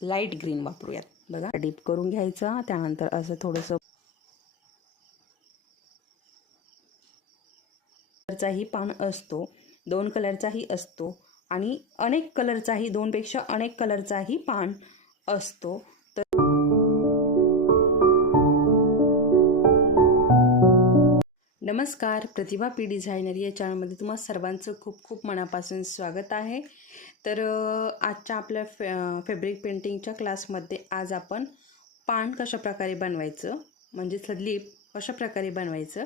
Light green वापरूयात. बघा deep करून घ्यायचा त्यानंतर असं थोडंसं कलरचाही पान असतो दोन कलरचाही असतो आणि अनेक कलरचाही दोनपेक्षा अनेक कलरचाही पान असतो. नमस्कार प्रतिभा पी डिझायनर या चॅनलमध्ये तुम्हा सर्वांचं खूप खूप मनापासून स्वागत आहे. तर आजच्या आपल्या फे फॅब्रिक पेंटिंगच्या क्लासमध्ये आज आपण पान कशा प्रकारे बनवायचं म्हणजेच लिप कशा प्रकारे बनवायचं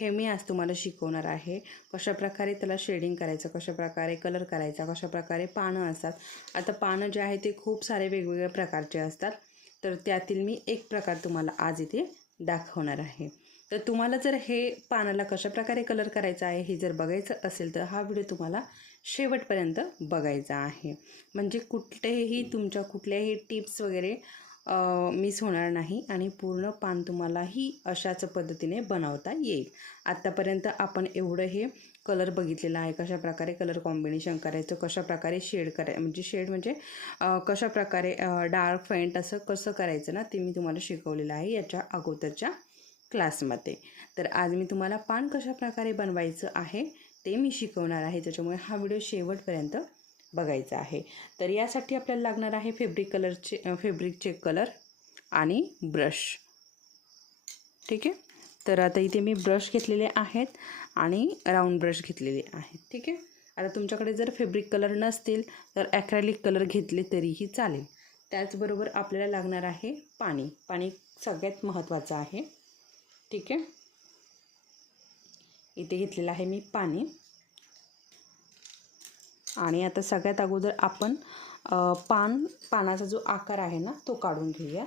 हे मी आज तुम्हाला शिकवणार आहे. कशा प्रकारे त्याला शेडिंग करायचं कशा प्रकारे कलर करायचा कशा प्रकारे पानं असतात. आता पानं जे आहे ते खूप सारे वेगवेगळ्या प्रकारचे असतात. तर त्यातील मी एक प्रकार तुम्हाला आज इथे दाखवणार आहे. तर तुम्हाला जर हे पानाला कशा प्रकारे कलर करायचा आहे हे जर बघायचं असेल तर हा व्हिडिओ तुम्हाला शेवटपर्यंत बघायचा आहे. म्हणजे कुठलेही तुमच्या कुठल्याही टिप्स वगैरे मिस होणार नाही आणि पूर्ण पान तुम्हालाही अशाच पद्धतीने बनवता येईल. आत्तापर्यंत आपण एवढं हे कलर बघितलेला आहे कशा प्रकारे कलर कॉम्बिनेशन करायचं कशा प्रकारे शेड कराय म्हणजे शेड म्हणजे कशाप्रकारे कशा प्रकारे डार्क फेंट असं कसं करायचं ना ते मी तुम्हाला शिकवलेलं आहे याच्या अगोदरच्या क्लासमध्ये. तर आज मी तुम्हाला पान कशा प्रकारे बनवायचं आहे ते मी शिकवणार आहे. त्याच्यामुळे हा व्हिडिओ शेवटपर्यंत बघायचा आहे. तर यासाठी आपल्याला लागणार आहे फेब्रिक कलरचे फेब्रिकचे कलर आणि ब्रश ठीक आहे? तर आता इथे मी ब्रश घेतलेले आहेत आणि राऊंड ब्रश घेतलेले आहेत. ठीक आहे? आता तुमच्याकडे जर फेब्रिक कलर नसतील तर ॲक्रेलिक कलर घेतले तरीही चालेल. त्याचबरोबर आपल्याला लागणार आहे पाणी. पाणी सगळ्यात महत्त्वाचं आहे. ठीक आहे. इथे घेतलेलं आहे मी पाणी. आणि आता सगळ्यात अगोदर आपण पान पानाचा जो आकार आहे ना तो काढून घेऊया.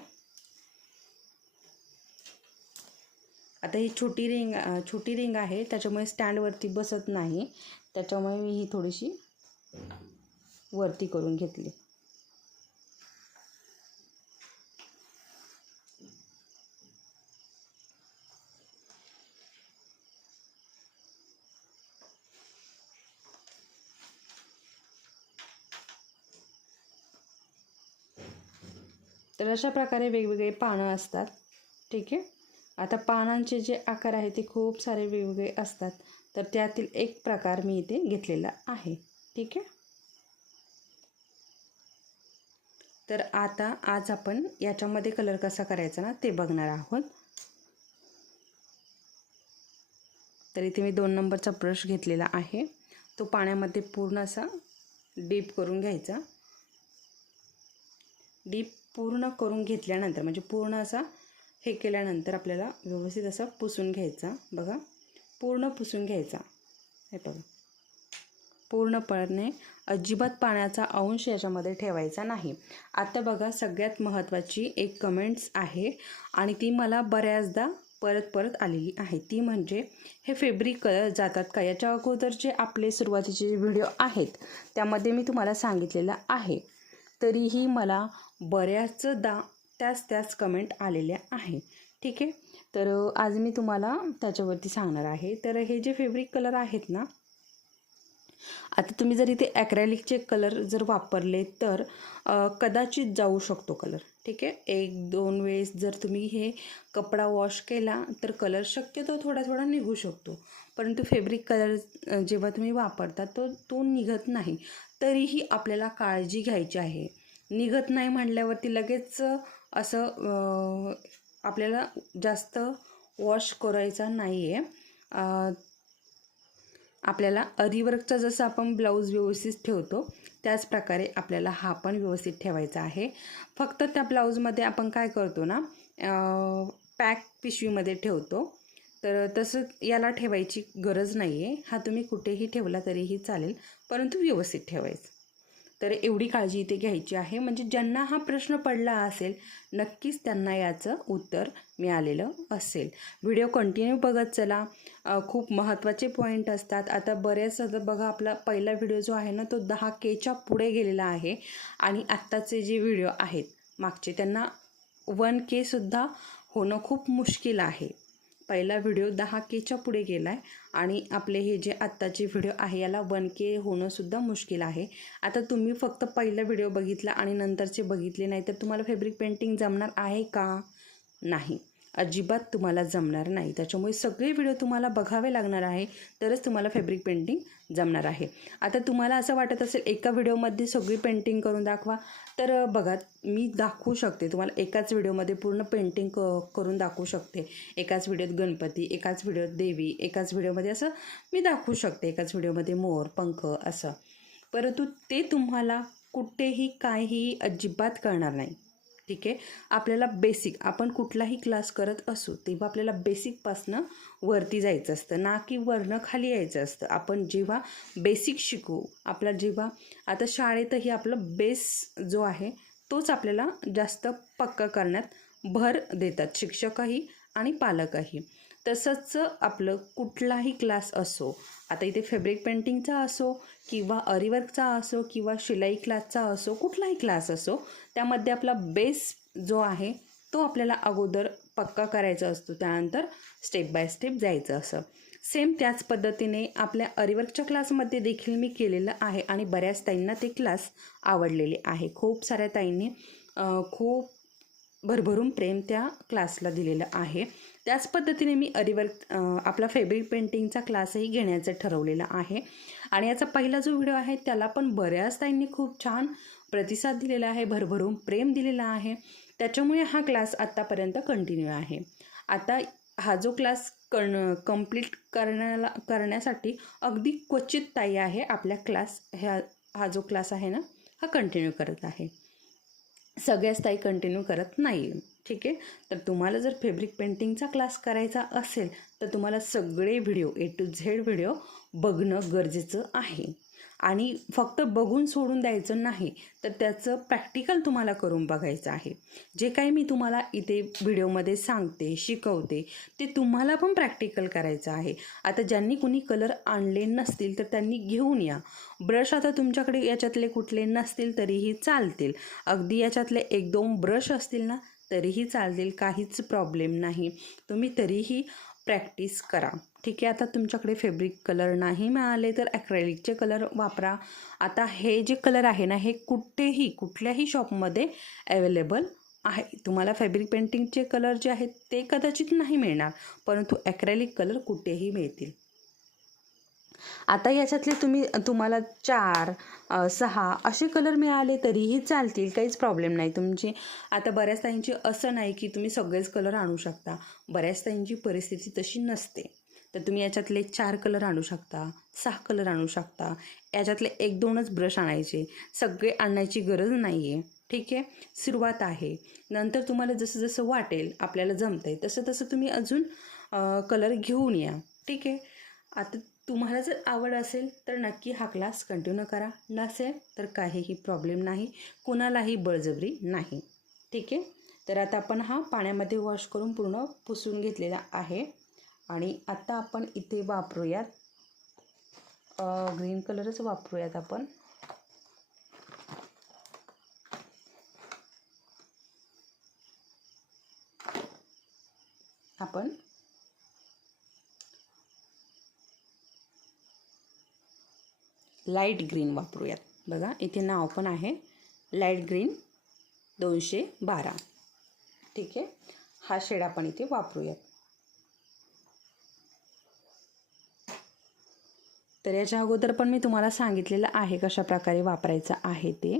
आता ही छोटी रिंग छोटी रिंग आहे त्याच्यामुळे स्टँडवरती बसत नाही. त्याच्यामुळे मी ही थोडीशी वरती करून घेतली. तर अशा प्रकारे वेगवेगळे पानं असतात. ठीक आहे? आता पानांचे जे आकार आहे ते खूप सारे वेगवेगळे असतात. तर त्यातील एक प्रकार मी इथे घेतलेला आहे. ठीक आहे? तर आता आज आपण याच्यामध्ये कलर कसा करायचा ना ते बघणार आहोत. तर इथे मी दोन नंबरचा ब्रश घेतलेला आहे. तो पाण्यामध्ये पूर्ण असा डीप करून घ्यायचा. डीप पूर्ण करून घेतल्यानंतर म्हणजे पूर्ण असा हे केल्यानंतर आपल्याला व्यवस्थित असा पुसून घ्यायचा. बघा पूर्ण पुसून घ्यायचा. हे बघा. पूर्णपणे अजिबात पाण्याचा अंश याच्यामध्ये ठेवायचा नाही. आता बघा सगळ्यात महत्त्वाची एक कमेंट्स आहे आणि ती मला बऱ्याचदा परत परत आलेली आहे. ती म्हणजे हे फेब्रिक कलर जातात का? याच्या अगोदर जे आपले सुरुवातीचे व्हिडिओ आहेत त्यामध्ये मी तुम्हाला सांगितलेलं आहे. तरीही मला बऱ्याचदा त्याच त्याच कमेंट आलेल्या आहे ठीक आहे? तर आज मी तुम्हाला त्याच्यावरती सांगणार आहे. तर हे जे फेब्रिक कलर आहेत ना आता तुम्ही जर इथे ॲक्रेलिकचे कलर जर वापरले तर कदाचित जाऊ शकतो कलर ठीक आहे? एक दोन वेळेस जर तुम्ही हे कपडा वॉश केला तर कलर शक्यतो थोडा थोडा निघू शकतो. परंतु फेब्रिक कलर जेव्हा तुम्ही वापरता तो तो निघत नाही. तरीही आपल्याला काळजी घ्यायची आहे. निघत नाही म्हटल्यावरती लगेच असं आपल्याला जास्त वॉश करायचा नाही आहे आपल्याला अरिवर्कचा जसं आपण ब्लाऊज व्यवस्थित ठेवतो त्याच प्रकारे आपल्याला हा पण व्यवस्थित ठेवायचा आहे. फक्त त्या ब्लाऊजमध्ये आपण काय करतो ना पॅक पिशवीमध्ये ठेवतो. तर तसं याला ठेवायची गरज नाही आहे हा तुम्ही कुठेही ठेवला तरीही चालेल परंतु व्यवस्थित ठेवायचं. तर एवढी काळजी इथे घ्यायची आहे. म्हणजे ज्यांना हा प्रश्न पडला असेल नक्कीच त्यांना याचं उत्तर मिळालेलं असेल. व्हिडिओ कंटिन्यू बघत चला. खूप महत्त्वाचे पॉईंट असतात. आता बरेच बघा आपला पहिला व्हिडिओ जो आहे ना तो दहा केच्या पुढे गेलेला आहे. आणि आत्ताचे जे व्हिडिओ आहेत मागचे त्यांना वन केसुद्धा होणं खूप मुश्किल आहे. पहिला व्हिडिओ दहा केच्या पुढे गेला आहे आणि आपले हे जे आत्ताचे व्हिडिओ आहे याला वन के होणंसुद्धा मुश्किल आहे. आता तुम्ही फक्त पहिला व्हिडिओ बघितला आणि नंतरचे बघितले नाही तर तुम्हाला फॅब्रिक पेंटिंग जमणार आहे का? नाही. अजिबात तुम्हाला जमणार नाही. त्याच्यामुळे सगळे व्हिडिओ तुम्हाला बघावे लागणार आहे. तरच तुम्हाला फॅब्रिक पेंटिंग जमणार आहे. आता तुम्हाला असं वाटत असेल एका व्हिडिओमध्ये सगळी पेंटिंग करून दाखवा तर बघा मी दाखवू शकते. तुम्हाला एकाच व्हिडिओमध्ये पूर्ण पेंटिंग क करून दाखवू शकते. एकाच व्हिडिओत गणपती एकाच व्हिडिओत देवी एकाच व्हिडिओमध्ये असं मी दाखवू शकते. एकाच व्हिडिओमध्ये मोर पंख असं. परंतु ते तुम्हाला कुठेही काहीही अजिबात कळणार नाही. ठीक आहे? आपल्याला बेसिक आपण कुठलाही क्लास करत असू तेव्हा आपल्याला बेसिकपासनं वरती जायचं असतं. ना की वरनं खाली यायचं असतं. आपण जेव्हा बेसिक शिकू आपला जेव्हा आता शाळेतही आपलं बेस जो आहे तोच आपल्याला जास्त पक्का करण्यात भर देतात. शिक्षकही आणि पालकही. तसंच आपलं कुठलाही क्लास असो आता इथे फेब्रिक पेंटिंगचा असो किंवा अरिवर्कचा असो किंवा शिलाई क्लासचा असो कुठलाही क्लास असो त्यामध्ये आपला बेस जो आहे तो आपल्याला अगोदर पक्का करायचा असतो. त्यानंतर स्टेप बाय स्टेप जायचं असं. सेम त्याच पद्धतीने आपल्या अरिवर्कच्या क्लासमध्ये देखील मी केलेलं आहे आणि बऱ्याच ताईंना ते क्लास आवडलेले आहे. खूप साऱ्या ताईंनी खूप भरभरून प्रेम त्या क्लासला दिलेलं आहे. त्याच पद्धतीने मी अरिवर्क आपला फॅब्रिक पेंटिंगचा क्लासही घेण्याचं ठरवलेलं आहे. आणि याचा पहिला जो व्हिडिओ आहे त्याला पण बऱ्याच ताईंनी खूप छान प्रतिसाद दिलेला आहे भरभरून प्रेम दिलेला आहे. त्याच्यामुळे हा क्लास आत्तापर्यंत कंटिन्यू आहे. आता हा जो क्लास कण कंप्लीट करण्याला करण्यासाठी अगदी क्वचित ताई आहे आपल्या क्लास ह्या हा जो क्लास आहे ना हा कंटिन्यू करत आहे. सगळ्याच ताई कंटिन्यू करत नाही ठीक आहे? तर तुम्हाला जर फेब्रिक पेंटिंगचा क्लास करायचा असेल तर तुम्हाला सगळे video A to Z video बघणं गरजेचं आहे. आणि फक्त बघून सोडून द्यायचं नाही तर त्याचं प्रॅक्टिकल तुम्हाला करून बघायचं आहे. जे काही मी तुम्हाला इथे व्हिडिओमध्ये सांगते शिकवते ते तुम्हाला पण प्रॅक्टिकल करायचं आहे. आता ज्यांनी कुणी कलर आणले नसतील तर त्यांनी घेऊन या. ब्रश आता तुमच्याकडे याच्यातले कुठले नसतील तरीही चालतील. अगदी याच्यातले एक दोन ब्रश असतील ना तरीही चालतील काहीच प्रॉब्लेम नाही. तुम्ही तरीही प्रॅक्टिस करा. ठीक आहे आता तुमच्याकडे फॅब्रिक कलर नाही मिळाले तर ॲक्रेलिकचे कलर वापरा. आता हे जे कलर आहे ना हे कुठेही कुठल्याही शॉपमध्ये अवेलेबल आहे. तुम्हाला फॅब्रिक पेंटिंगचे कलर जे आहेत ते कदाचित नाही मिळणार परंतु ॲक्रेलिक कलर कुठेही मिळतील. आता याच्यातले तुम्ही तुम्हाला चार सहा असे कलर मिळाले तरीही चालतील काहीच प्रॉब्लेम नाही. तुमची आता बऱ्याच ताईंची असं नाही की तुम्ही सगळेच कलर आणू शकता. बऱ्याच ताईंची परिस्थिती तशी नसते. तर तुम्ही याच्यातले चार कलर आणू शकता सहा कलर आणू शकता. याच्यातले एक दोनच ब्रश आणायचे. सगळे आणण्याची गरज नाही आहे ठीक आहे? सुरुवात आहे. नंतर तुम्हाला जसं जसं वाटेल आपल्याला जमतंय. तसं तसं तुम्ही अजून कलर घेऊन या. ठीक आहे? आता तुम्हाला जर आवड असेल तर नक्की हा क्लास कंटिन्यू करा. नसेल तर काहीही प्रॉब्लेम नाही. कुणालाही बळजबरी नाही. ठीक आहे? तर आता आपण हा पाण्यामध्ये वॉश करून पूर्ण पुसून घेतलेला आहे. आणि आता आपण इथे वापरूयात ग्रीन कलरच वापरूयात आपण. आपण लाइट ग्रीन वापरूयात. बघा इथे नाव पण आहे. लाइट ग्रीन दोनशे बारा. ठीक आहे? हा शेड आपण इथे वापरूयात. तर याच्या अगोदर पण मी तुम्हाला सांगितलेलं आहे कशा प्रकारे वापरायचं आहे ते.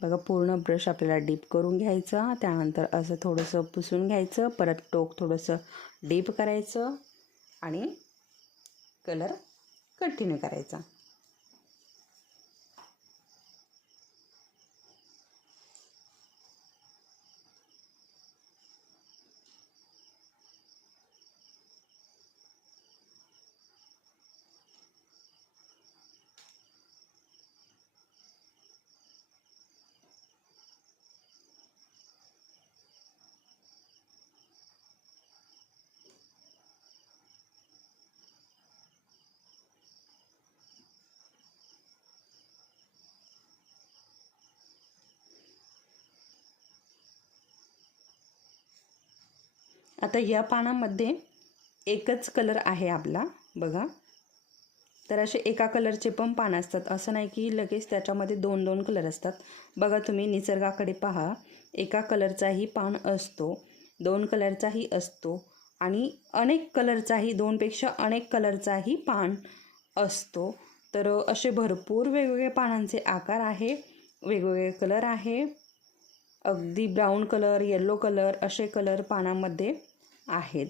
बघा पूर्ण ब्रश आपल्याला डीप करून घ्यायचा त्यानंतर असं थोडंसं पुसून घ्यायचं परत टोक थोडंसं डीप करायचं आणि कलर कंटिन्यू करायचा. आता या पानामध्ये एकच कलर आहे आपला बघा. तर असे एका कलरचे पण पान असतात. असं नाही की लगेच त्याच्यामध्ये दोन दोन कलर असतात. बघा तुम्ही निसर्गाकडे पहा. एका कलरचाही पान असतो दोन कलरचाही असतो आणि अनेक कलरचाही दोनपेक्षा अनेक कलरचाही पान असतो. तर असे भरपूर वेगवेगळे पानांचे आकार आहे वेगवेगळे कलर आहे. अगदी ब्राऊन कलर येलो कलर असे कलर पानामध्ये आहेत.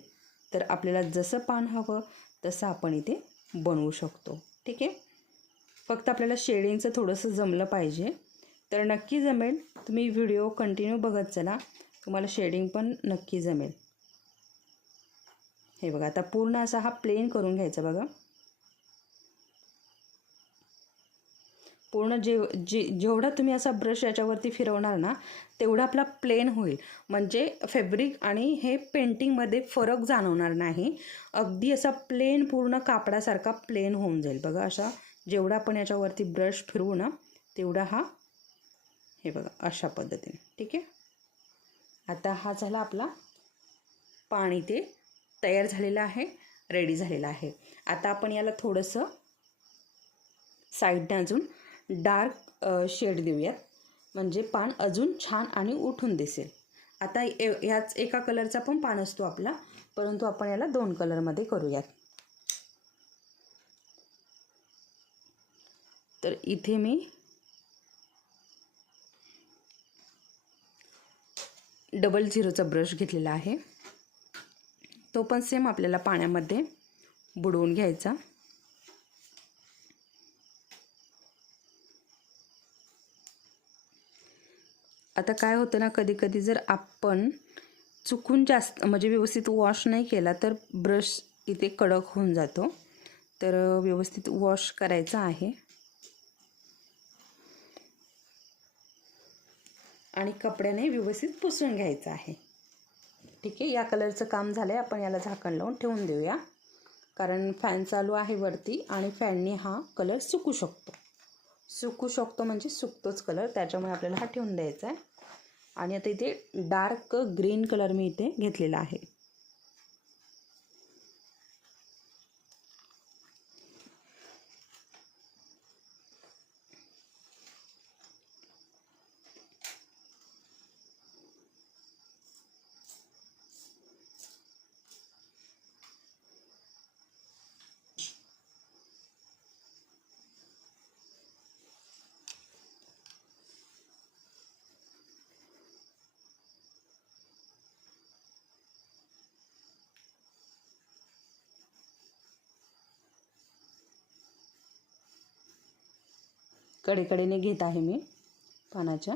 तर आपल्याला जसं पान हवं तसं आपण इथे बनवू शकतो. ठीक आहे? फक्त आपल्याला शेडिंगचं थोडंसं जमलं पाहिजे. तर नक्की जमेल. तुम्ही व्हिडिओ कंटिन्यू बघत चला. तुम्हाला शेडिंग पण नक्की जमेल. हे बघा आता पूर्ण असा हा प्लेन करून घ्यायचा बघा. पूर्ण जेव जे जेवढा तुम्ही असा ब्रश याच्यावरती फिरवणार ना तेवढा आपला प्लेन होईल. म्हणजे फॅब्रिक आणि हे पेंटिंगमध्ये फरक जाणवणार नाही. अगदी असा प्लेन पूर्ण कापडासारखा प्लेन होऊन जाईल. बघा अशा जेवढा आपण याच्यावरती ब्रश फिरवू ना तेवढा हा हे बघा अशा पद्धतीने. ठीक आहे? आता हा झाला आपला पाणी ते तयार झालेलं आहे रेडी झालेलं आहे. आता आपण याला थोडंसं साईडने अजून डार्क शेड देऊयात. म्हणजे पान अजून छान आणि उठून दिसेल. आता ए ह्याच एका कलरचा पण पान असतो आपला परंतु आपण याला दोन कलरमध्ये करूयात. तर इथे मी डबल झिरोचा ब्रश घेतलेला आहे. तो पण सेम आपल्याला पाण्यामध्ये बुडवून घ्यायचा. आता काय होतं ना कधी कधी जर आपण चुकून जास्त म्हणजे व्यवस्थित वॉश नाही केला तर ब्रश इथे कडक होऊन जातो. तर व्यवस्थित वॉश करायचा आहे. आणि कपड्याने व्यवस्थित पुसून घ्यायचं आहे. ठीक आहे या कलरचं काम झालं आहे आपण याला झाकण लावून ठेवून देऊया. कारण फॅन चालू आहे वरती आणि फॅनने हा कलर सुकू शकतो. सुकू शकतो म्हणजे सुकतोच कलर त्याच्यामुळे आपल्याला हा ठेवून द्यायचा आहे. आणि आता इथे डार्क ग्रीन कलर मी इथे घेतलेला आहे. कडेकडेने घेत आहे मी पानाच्या.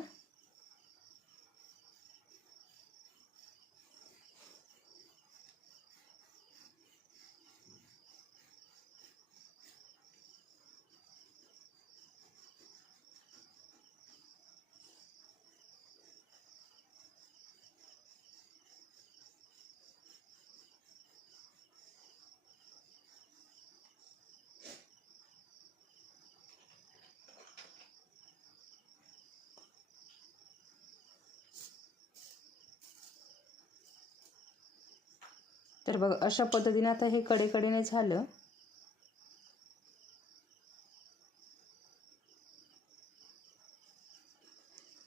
तर बघ अशा पद्धतीने आता हे कडेकडेने झालं.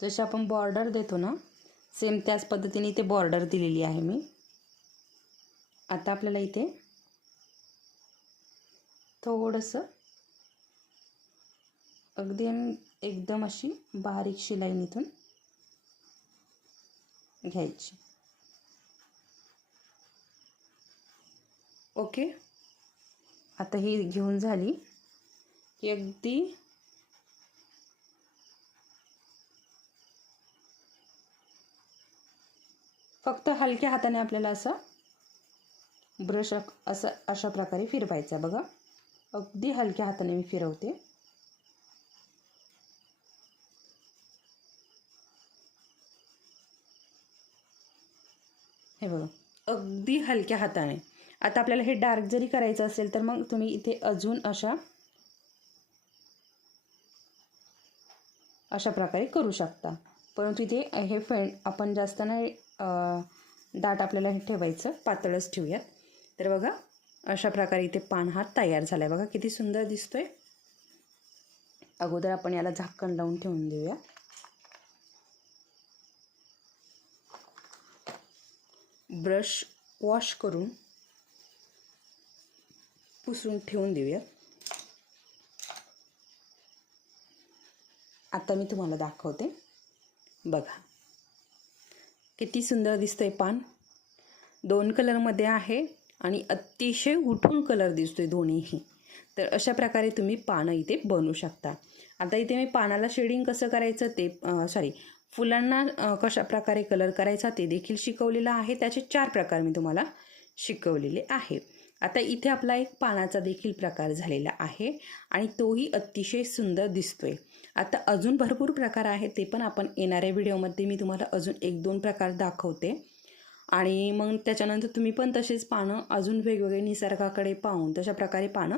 जशी आपण बॉर्डर देतो ना सेम त्याच पद्धतीने इथे बॉर्डर दिलेली आहे मी. आता आपल्याला इथे थोडंसं अगदी एकदम अशी बारीक शिलाई इथून घ्यायची. ओके. आता ही घेऊन झाली. की अगदी फक्त हलक्या हाताने आपल्याला असा ब्रश असं अशा प्रकारे फिरवायचा बघा. अगदी हलक्या हाताने मी फिरवते. हे बघा. अगदी हलक्या हाताने. आता आपल्याला हे डार्क जरी करायचं असेल तर मग तुम्ही इथे अजून अशा अशा प्रकारे करू शकता. परंतु इथे हे फेंड आपण जास्त नाही दाट आपल्याला हे ठेवायचं. पातळच ठेवूयात. तर बघा अशा प्रकारे इथे पान हा तयार झाला आहे बघा किती सुंदर दिसतोय. अगोदर आपण याला झाकण लावून ठेवून देऊया. ब्रश वॉश करून पुसून ठेवून देऊया. आता मी तुम्हाला दाखवते. बघा. किती सुंदर दिसतंय पान. दोन कलरमध्ये आहे आणि अतिशय उठून कलर दिसतोय दोन्हीही. तर अशा प्रकारे तुम्ही पानं इथे बनवू शकता. आता इथे मी पानाला शेडिंग कसं करायचं ते सॉरी फुलांना कशा प्रकारे कलर करायचा ते देखील शिकवलेलं आहे. त्याचे चार प्रकार मी तुम्हाला शिकवलेले आहे आता इथे आपला एक पानाचा देखील प्रकार झालेला आहे आणि तोही अतिशय सुंदर दिसतोय. आता अजून भरपूर प्रकार आहेत ते पण आपण येणाऱ्या व्हिडिओमध्ये मी तुम्हाला अजून एक दोन प्रकार दाखवते. आणि मग त्याच्यानंतर तुम्ही पण तसेच पानं अजून वेगवेगळे निसर्गाकडे पाहून तशा प्रकारे पानं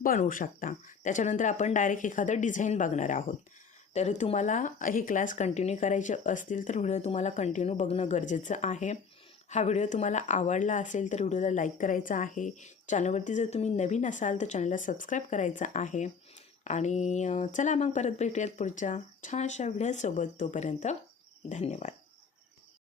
बनवू शकता. त्याच्यानंतर आपण डायरेक्ट एखादं डिझाईन बघणार आहोत. तर तुम्हाला हे क्लास कंटिन्यू करायचे असतील तर व्हिडिओ तुम्हाला कंटिन्यू बघणं गरजेचं आहे. हा व्हिडिओ तुम्हाला आवडला असेल तर व्हिडिओला लाईक करायचा आहे. चॅनलवरती जर तुम्ही नवीन असाल तर चॅनलला सबस्क्राईब करायचं आहे. आणि चला मग परत भेटूयात पुढच्या छानशा व्हिडिओसोबत तोपर्यंत धन्यवाद.